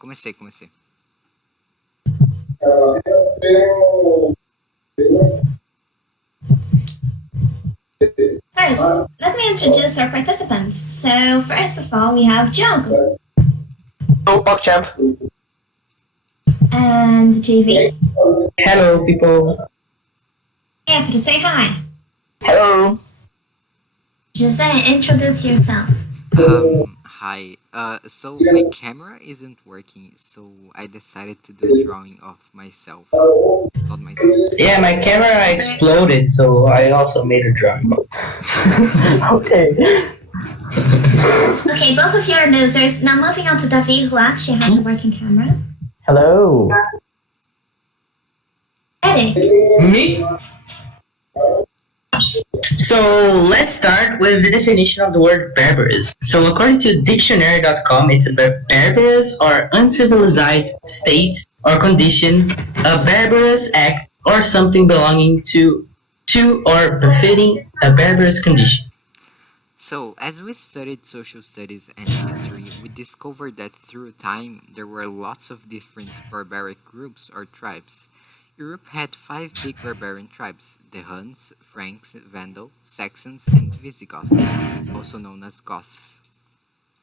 Comecei. First, let me introduce our participants. So, first of all, we have Diogo. Hello, PogChamp. And JV. Hello, people. Pietro, say hi. Hello. Jose, introduce yourself. Hi. So my camera isn't working, so I decided to do a drawing of myself, not my screen. Yeah, my camera exploded, so I also made a drawing. Okay. Okay, both of you are losers. Now moving on to Davi, who actually has a working camera. Hello. Eric. Me? So let's start with the definition of the word barbarous. So according to dictionary.com, it's a barbarous or uncivilized state or condition, a barbarous act or something belonging to or befitting a barbarous condition. So, as we studied social studies and history, we discovered that through time there were lots of different barbaric groups or tribes. Europe had 5 big barbarian tribes: the Huns, Franks, Vandals, Saxons, and Visigoths, also known as Goths.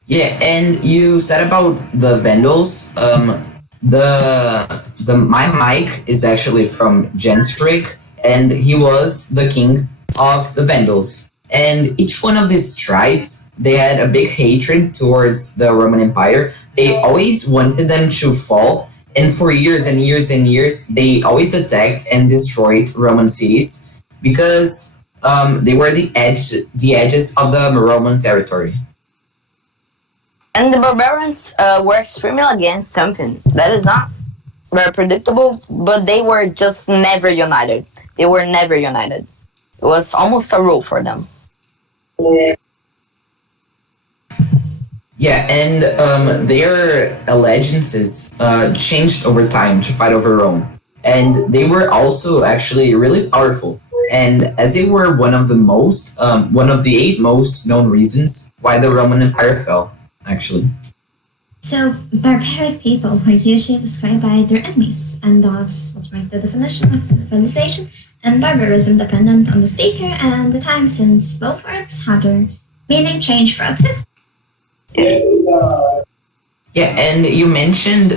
Yeah, and you said about the Vandals. The my mic is actually from Gensric, and he was the king of the Vandals. And each one of these tribes, they had a big hatred towards the Roman Empire. They always wanted them to fall, and for years and years and years, they always attacked and destroyed Roman cities because they were the edges of the Roman territory. And the barbarians were extremely against something that is not very predictable, but they were just never united. They were never united. It was almost a rule for them. Yeah, and their allegiances changed over time to fight over Rome. And they were also actually really powerful. And as they were one of the 8 most known reasons why the Roman Empire fell, actually. So, barbaric people were usually described by their enemies, and that's what makes the definition of civilization and barbarism dependent on the speaker and the time, since both words had their meaning change throughout history. Yeah, and you mentioned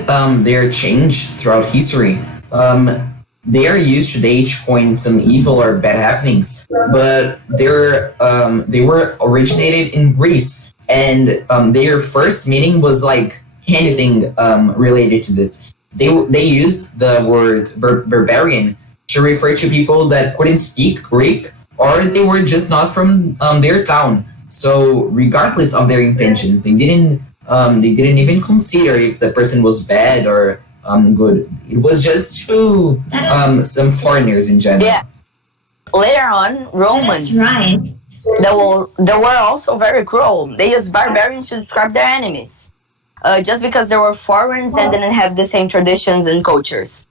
their change throughout history. They are used today to point some evil or bad happenings, but they were originated in Greece, and their first meaning was like anything related to this. They used the word barbarian to refer to people that couldn't speak Greek, or they were just not from their town. So regardless of their intentions, they didn't even consider if the person was bad or good. It was just to some foreigners in general. Yeah. Later on, Romans, That's right. they were also very cruel. They used barbarians to describe their enemies, just because they were foreigners and didn't have the same traditions and cultures.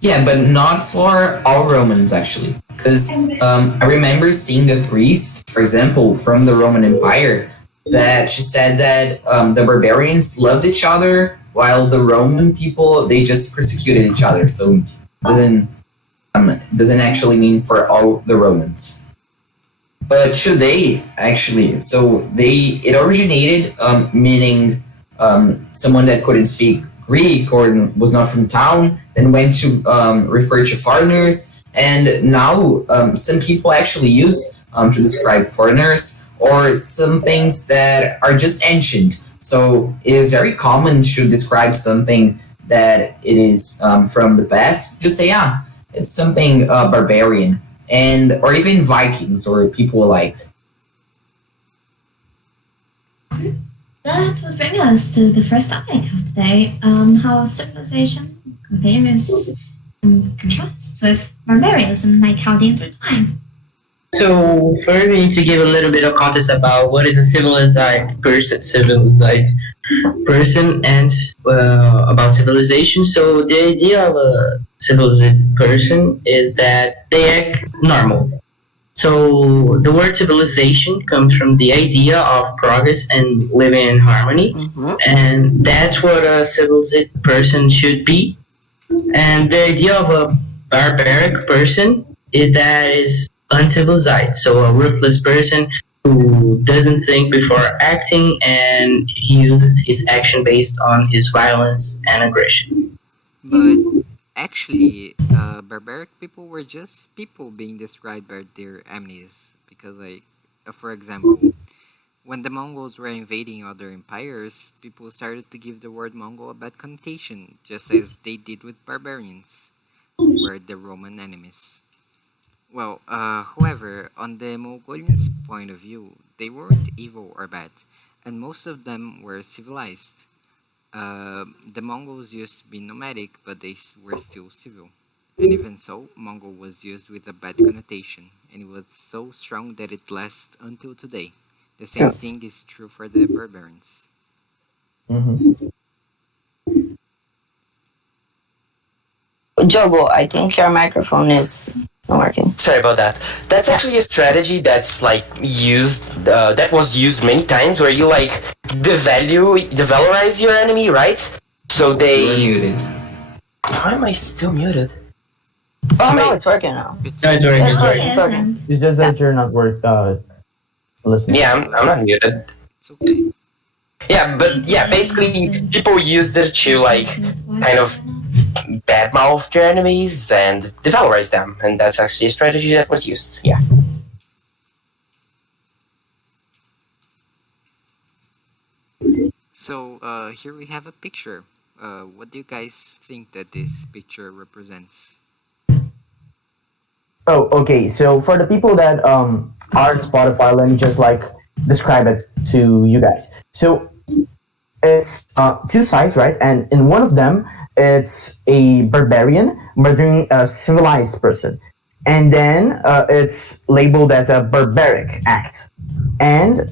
Yeah, but not for all Romans actually, because I remember seeing a priest, for example, from the Roman Empire, that she said that the barbarians loved each other while the Roman people, they just persecuted each other. So doesn't actually mean for all the Romans. But should they actually? So it originated meaning someone that couldn't speak Greek or was not from town, then went to refer to foreigners, and now some people actually use to describe foreigners or some things that are just ancient. So it is very common to describe something that it is from the past. Just say, it's something barbarian, and or even Vikings or people alike. That would bring us to the first topic of the day, how civilization compares and contrasts with barbarism, like how they intertwine. So first we need to give a little bit of context about what is a civilized person and about civilization. So the idea of a civilized person is that they act normal. So the word civilization comes from the idea of progress and living in harmony, and that's what a civilized person should be. And the idea of a barbaric person is that is uncivilized, so a ruthless person who doesn't think before acting and he uses his action based on his violence and aggression. But actually, barbaric people were just people being described by their enemies. Because, like, for example, when the Mongols were invading other empires, people started to give the word Mongol a bad connotation, just as they did with barbarians, who were the Roman enemies. Well, however, on the Mongolians' point of view, they weren't evil or bad, and most of them were civilized. The Mongols used to be nomadic, but were still civil. And even so, Mongol was used with a bad connotation, and it was so strong that it lasts until today. The same thing is true for the barbarians. Mhm. Jogo, I think your microphone is not working. Sorry about that. That's actually a strategy that's like that was used many times, where you like devalorize your enemy, right? So You're they. muted. Why am I still muted? Oh no, Wait. it's working now. It's No, it's working, It's it's working. working. It's working. Isn't. It's just that you're not listening. Yeah, I'm not muted. it's okay. Yeah, but yeah, basically people used it to like kind of badmouth their enemies and devalorize them, and that's actually a strategy that was used. Yeah. So, here we have a picture. What do you guys think that this picture represents? Oh, okay. So for the people that aren't Spotify, let me just like describe it to you guys. So it's two sides, right? And in one of them, it's a barbarian murdering a civilized person, and then it's labeled as a barbaric act. And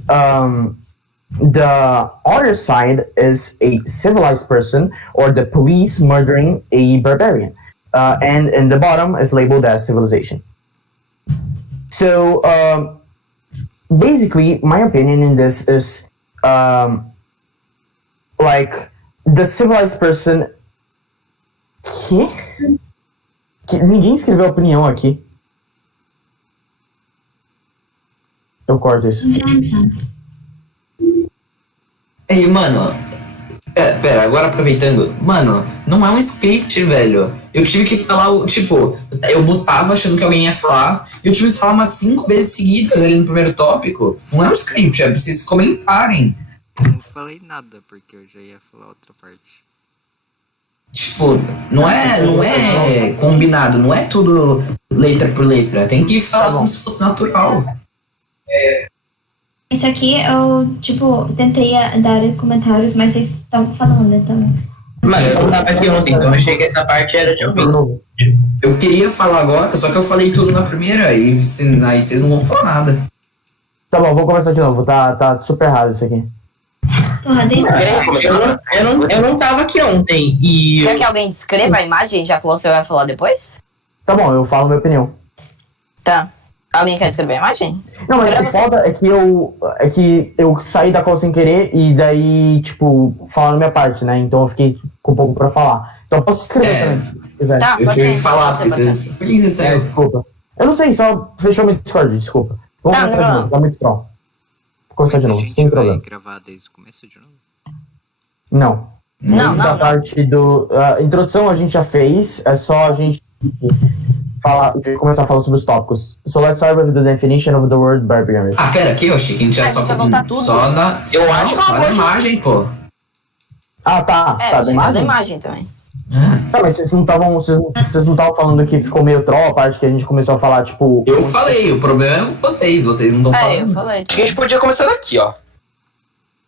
the other side is a civilized person or the police murdering a barbarian. And in the bottom is labeled as civilization. So basically, my opinion in this is like the civilized person. Ninguém escreveu opinião aqui. Eu corto isso. Ei, mano. Pera, agora aproveitando. Mano, não é um script, velho. Eu tive que falar, tipo, eu botava achando que alguém ia falar, e eu tive que falar umas 5 vezes seguidas ali no primeiro tópico. Não é um script, é pra vocês comentarem. Eu não falei nada, porque eu já ia falar outra parte. Tipo, não é combinado, não é tudo letra por letra. Tem que falar como se fosse natural. Isso aqui eu, tipo, tentei dar comentários, mas vocês estavam falando, então. Mas eu não tava aqui ontem, então eu achei que essa parte era de ouvir. Eu queria falar agora, só que eu falei tudo na primeira, aí vocês não vão falar nada. Tá bom, vou começar de novo. Tá super errado isso aqui. Porra, desde Eu não tava aqui ontem e Quer que alguém descreva a imagem, já que você vai falar depois? Tá bom, eu falo minha opinião. Tá. Alguém quer descrever a imagem? Não, mas o foda é que eu saí da call sem querer e daí, tipo, falando minha parte, né? Então eu fiquei com um pouco pra falar. Então eu posso escrever também, se quiser. Tá, Eu pode tive ser, que falar, pode porque ser, vocês. Por que você saiu? Desculpa. Eu não sei, só fechou meu Discord, desculpa. Vamos Tá, começar de não. novo, dá muito troll. Vou começar de A novo, gente sem vai problema. gravar desde o começo de novo? Não. Não, Desde a não. parte do. A introdução a gente já fez, é só a gente começar a falar sobre os tópicos. So let's start with the definition of the word barbarian. Ah, pera, aqui eu achei que a gente ia A só gente vai voltar tudo. só na. Eu Não, acho só na imagem, pô. Ah, tá. É, Tá, você da fala da imagem? imagem também. Tá, mas vocês não estavam falando que ficou meio troll a parte que a gente começou a falar, tipo. Eu falei, o problema é vocês não estão É, falando. eu falei. Acho que a gente podia começar daqui, ó.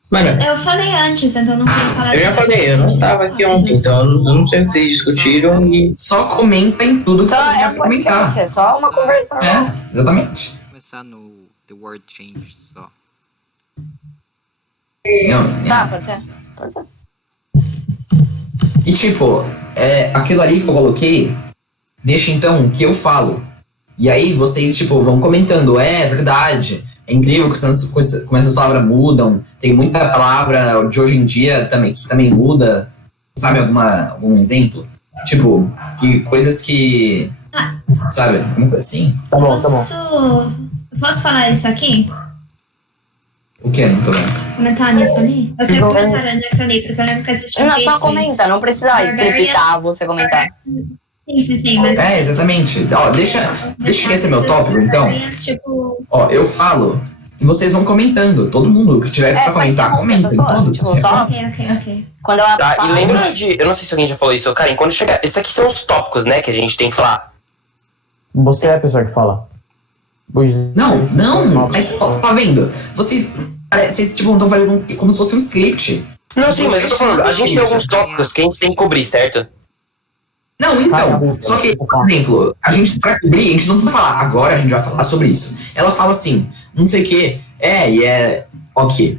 Mano, Eu falei antes, então não quis falar. eu já falei, eu não tava aqui ontem, então eu não sei o que vocês discutiram e. Só comenta em tudo que Só você é quer um podcast, comentar. é só uma conversa normal. É, exatamente. Começar no The Word Change só. Tá, pode ser. Pode ser. E tipo, aquilo ali que eu coloquei, deixa então que eu falo. E aí vocês, tipo, vão comentando, é verdade, é incrível que como essas palavras mudam, tem muita palavra de hoje em dia também, que também muda. Sabe algum exemplo? Tipo, que coisas que... Sabe, alguma coisa assim? Tá bom, tá bom. Posso falar isso aqui? O que? Não tô vendo. Comentar nisso ali? Eu quero comentar nisso ali, porque eu lembro que assistiu Não, só comenta, não precisa explicar, você comentar. Sim, mas... É, exatamente. Ó, deixa esse ser meu tópico, então. Tipo, Ó, eu falo e vocês vão comentando. Todo mundo que tiver pra só comentar, interrompe a comenta. pessoa, Todos. tipo, só ok. quando ela Tá, e fala, lembra de. Eu não sei se alguém já falou isso, Karen, quando chegar. Esses aqui são os tópicos, né, que a gente tem que falar. Você é a pessoa que fala. Não, mas ó, tá vendo? Vocês tipo, estão fazendo como se fosse um script. Não, sim, mas eu tô falando, a gente tem alguns tópicos que a gente tem que cobrir, certo? Não, então, só que, por exemplo, a gente, pra cobrir, a gente não precisa falar, agora a gente vai falar sobre isso. Ela fala assim, não sei o que, ok.